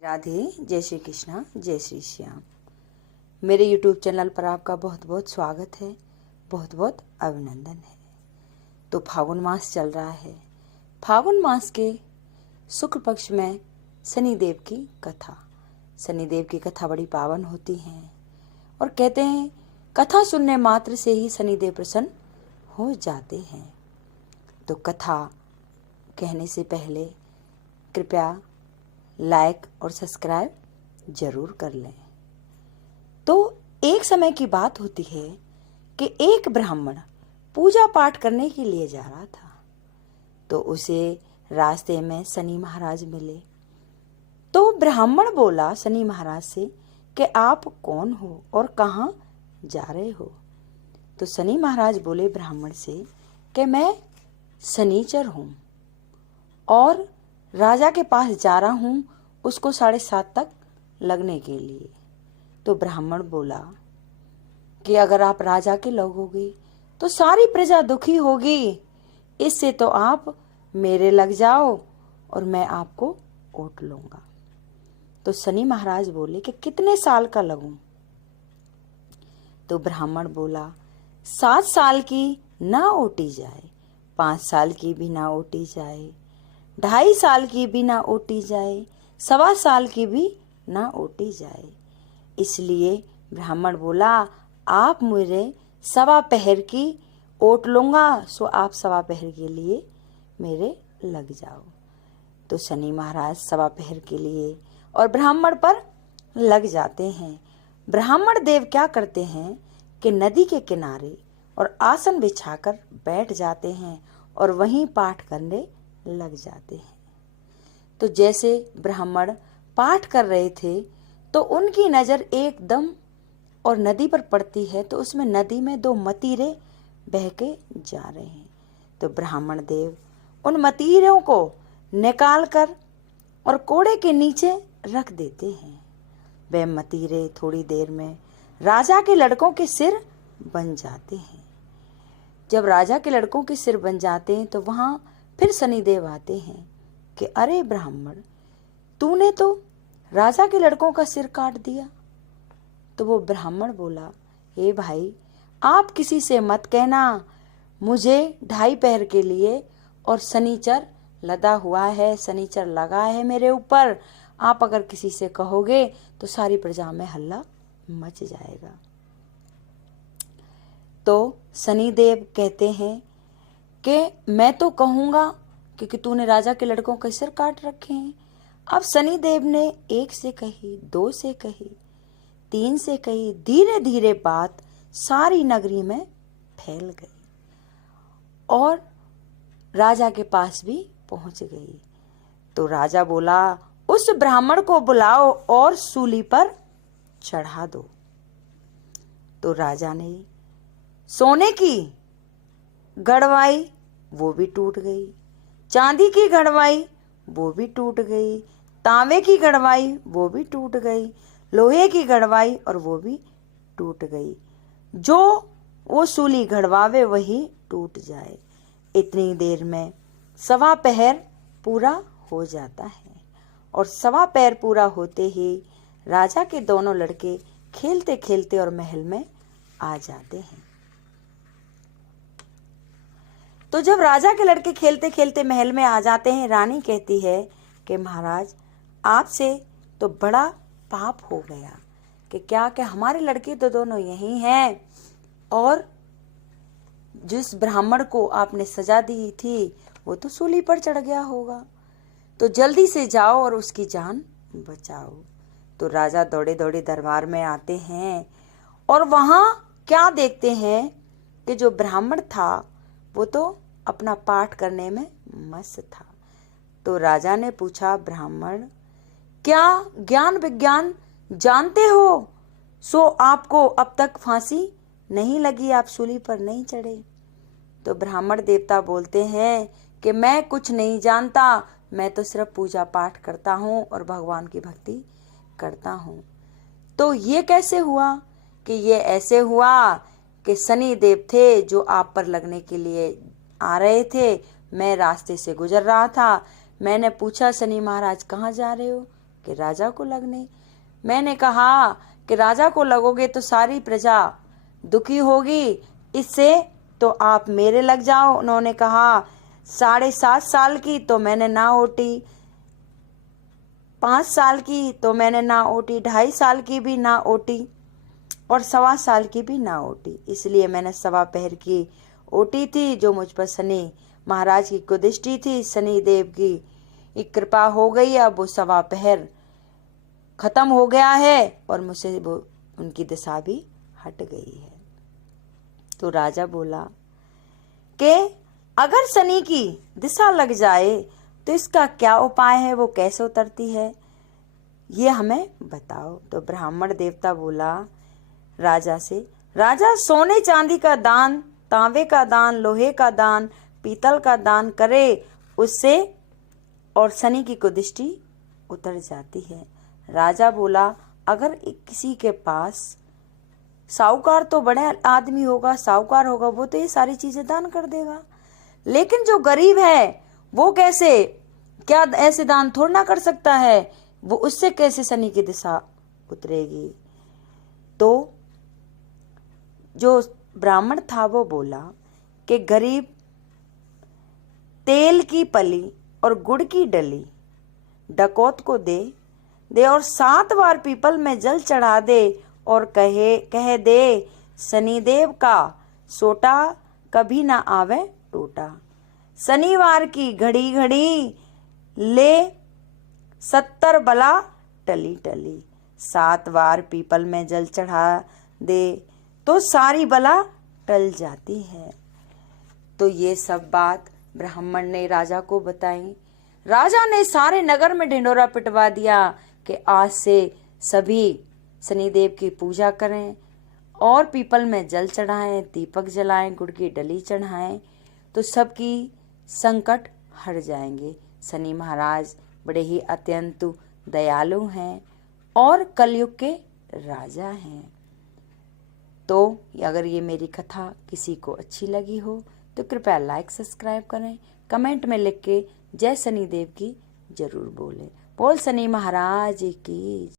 राधे, जय श्री कृष्णा, जय श्री श्याम। मेरे YouTube चैनल पर आपका बहुत बहुत स्वागत है, बहुत बहुत अभिनंदन है। तो फागुन मास चल रहा है। फागुन मास के शुक्ल पक्ष में शनिदेव की कथा। शनिदेव की कथा बड़ी पावन होती है और कहते हैं कथा सुनने मात्र से ही शनिदेव प्रसन्न हो जाते हैं। तो कथा कहने से पहले कृपया लाइक और सब्सक्राइब जरूर कर लें। तो एक समय की बात होती है कि एक ब्राह्मण पूजा पाठ करने के लिए जा रहा था। तो उसे रास्ते में शनि महाराज मिले। तो ब्राह्मण बोला शनि महाराज से कि आप कौन हो और कहाँ जा रहे हो। तो शनि महाराज बोले ब्राह्मण से कि मैं शनिचर हूँ और राजा के पास जा रहा हूँ उसको 7:30 तक लगने के लिए। तो ब्राह्मण बोला कि अगर आप राजा के लगोगे तो सारी प्रजा दुखी होगी, इससे तो आप मेरे लग जाओ और मैं आपको ओट लूंगा। तो शनि महाराज बोले कि कितने साल का लगूं। तो ब्राह्मण बोला 7 साल की ना ओटी जाए, 5 साल की भी ना ओटी जाए, 2.5 साल की भी ना ओटी जाए, 1.25 साल की भी ना ओटी जाए। इसलिए ब्राह्मण बोला आप मुझे 1.25 पहर की ओट लूंगा, सो आप 1.25 पहर के लिए मेरे लग जाओ। तो शनि महाराज 1.25 पहर के लिए और ब्राह्मण पर लग जाते हैं। ब्राह्मण देव क्या करते हैं कि नदी के किनारे और आसन बिछाकर बैठ जाते हैं और वहीं पाठ करने लग जाते हैं। तो जैसे ब्राह्मण पाठ कर रहे थे तो उनकी नजर एकदम और नदी पर पड़ती है। तो उसमें नदी में 2 मतीरे बह के जा रहे हैं। तो ब्राह्मण देव उन मतीरों को निकाल कर और कोड़े के नीचे रख देते हैं। वे मतीरे थोड़ी देर में राजा के लड़कों के सिर बन जाते हैं। जब राजा के लड़कों के सिर बन जाते हैं तो वहां फिर शनिदेव आते हैं कि अरे ब्राह्मण, तूने तो राजा के लड़कों का सिर काट दिया। तो वो ब्राह्मण बोला हे भाई, आप किसी से मत कहना, मुझे 2.5 पहर के लिए और शनिचर लदा हुआ है, शनिचर लगा है मेरे ऊपर। आप अगर किसी से कहोगे तो सारी प्रजा में हल्ला मच जाएगा। तो शनिदेव कहते हैं कि मैं तो कहूंगा क्योंकि तूने राजा के लड़कों के सिर काट रखे हैं। अब शनिदेव ने 1 से कही, 2 से कही, 3 से कही। धीरे धीरे बात सारी नगरी में फैल गई और राजा के पास भी पहुंच गई। तो राजा बोला उस ब्राह्मण को बुलाओ और सूली पर चढ़ा दो। तो राजा ने सोने की गड़वाई वो भी टूट गई, चांदी की गड़वाई वो भी टूट गई, तांबे की गड़वाई वो भी टूट गई, लोहे की गड़वाई और वो भी टूट गई। जो वो सूली गड़वावे वही टूट जाए। इतनी देर में 1.25 पहर पूरा हो जाता है और 1.25 पहर पूरा होते ही राजा के दोनों लड़के खेलते खेलते और महल में आ जाते हैं। तो जब राजा के लड़के खेलते खेलते महल में आ जाते हैं, रानी कहती है कि महाराज आपसे तो बड़ा पाप हो गया कि क्या हमारे लड़के तो दोनों यही हैं और जिस ब्राह्मण को आपने सजा दी थी वो तो सूली पर चढ़ गया होगा, तो जल्दी से जाओ और उसकी जान बचाओ। तो राजा दौड़े दौड़े दरबार में आते हैं और वहां क्या देखते हैं कि जो ब्राह्मण था वो तो अपना पाठ करने में मस्त था। तो राजा ने पूछा ब्राह्मण, क्या ज्ञान विज्ञान जानते हो? सो आपको अब तक फांसी नहीं लगी, आप सूली पर नहीं चढ़े? तो ब्राह्मण देवता बोलते हैं कि मैं कुछ नहीं जानता, मैं तो सिर्फ पूजा पाठ करता हूँ और भगवान की भक्ति करता हूँ। तो ये कैसे हुआ? कि ये ऐसे हुआ कि शनि देव थे जो आप पर लगने के लिए आ रहे थे। मैं रास्ते से गुजर रहा था, मैंने पूछा शनि महाराज कहाँ जा रहे हो? कि राजा को लगने। मैंने कहा कि राजा को लगोगे तो सारी प्रजा दुखी होगी, इससे तो आप मेरे लग जाओ। उन्होंने कहा 7.5 साल की तो मैंने ना ओटी, 5 साल की तो मैंने ना ओटी, 2.5 साल की भी ना ओटी और 1.25 साल की भी ना ओटी। इसलिए मैंने 1.25 पहर की ओटी थी, जो मुझ पर शनि महाराज की कुदृष्टि थी। शनि देव की कृपा हो गई, अब वो 1.25 पहर खत्म हो गया है और मुझसे वो उनकी दिशा भी हट गई है। तो राजा बोला कि अगर शनि की दिशा लग जाए तो इसका क्या उपाय है, वो कैसे उतरती है, ये हमें बताओ। तो ब्राह्मण देवता बोला राजा से, राजा सोने चांदी का दान, तांबे का दान, लोहे का दान, पीतल का दान करे, उससे और शनि की कुदृष्टि उतर जाती है। राजा बोला अगर किसी के पास साहूकार तो बड़े आदमी होगा, साहूकार होगा, वो तो ये सारी चीजें दान कर देगा, लेकिन जो गरीब है वो कैसे, क्या ऐसे दान थोड़ा ना कर सकता है, वो उससे कैसे शनि की दिशा उतरेगी। तो जो ब्राह्मण था वो बोला कि गरीब तेल की पली और गुड़ की डली डकौत को दे और 7 बार पीपल में जल चढ़ा दे और कह दे शनिदेव का सोटा कभी ना आवे टूटा। शनिवार की घड़ी घड़ी ले 70 बला टली टली, 7 बार पीपल में जल चढ़ा दे तो सारी बला टल जाती है। तो ये सब बात ब्राह्मण ने राजा को बताई। राजा ने सारे नगर में ढिंढोरा पिटवा दिया कि आज से सभी शनिदेव की पूजा करें और पीपल में जल चढ़ाएं, दीपक जलाएं, गुड़ की डली चढ़ाएं, तो सबकी संकट हट जाएंगे। शनि महाराज बड़े ही अत्यंत दयालु हैं और कलयुग के राजा हैं। तो अगर ये मेरी कथा किसी को अच्छी लगी हो तो कृपया लाइक सब्सक्राइब करें, कमेंट में लिख के जय शनिदेव की जरूर बोलें। बोल शनि महाराज की।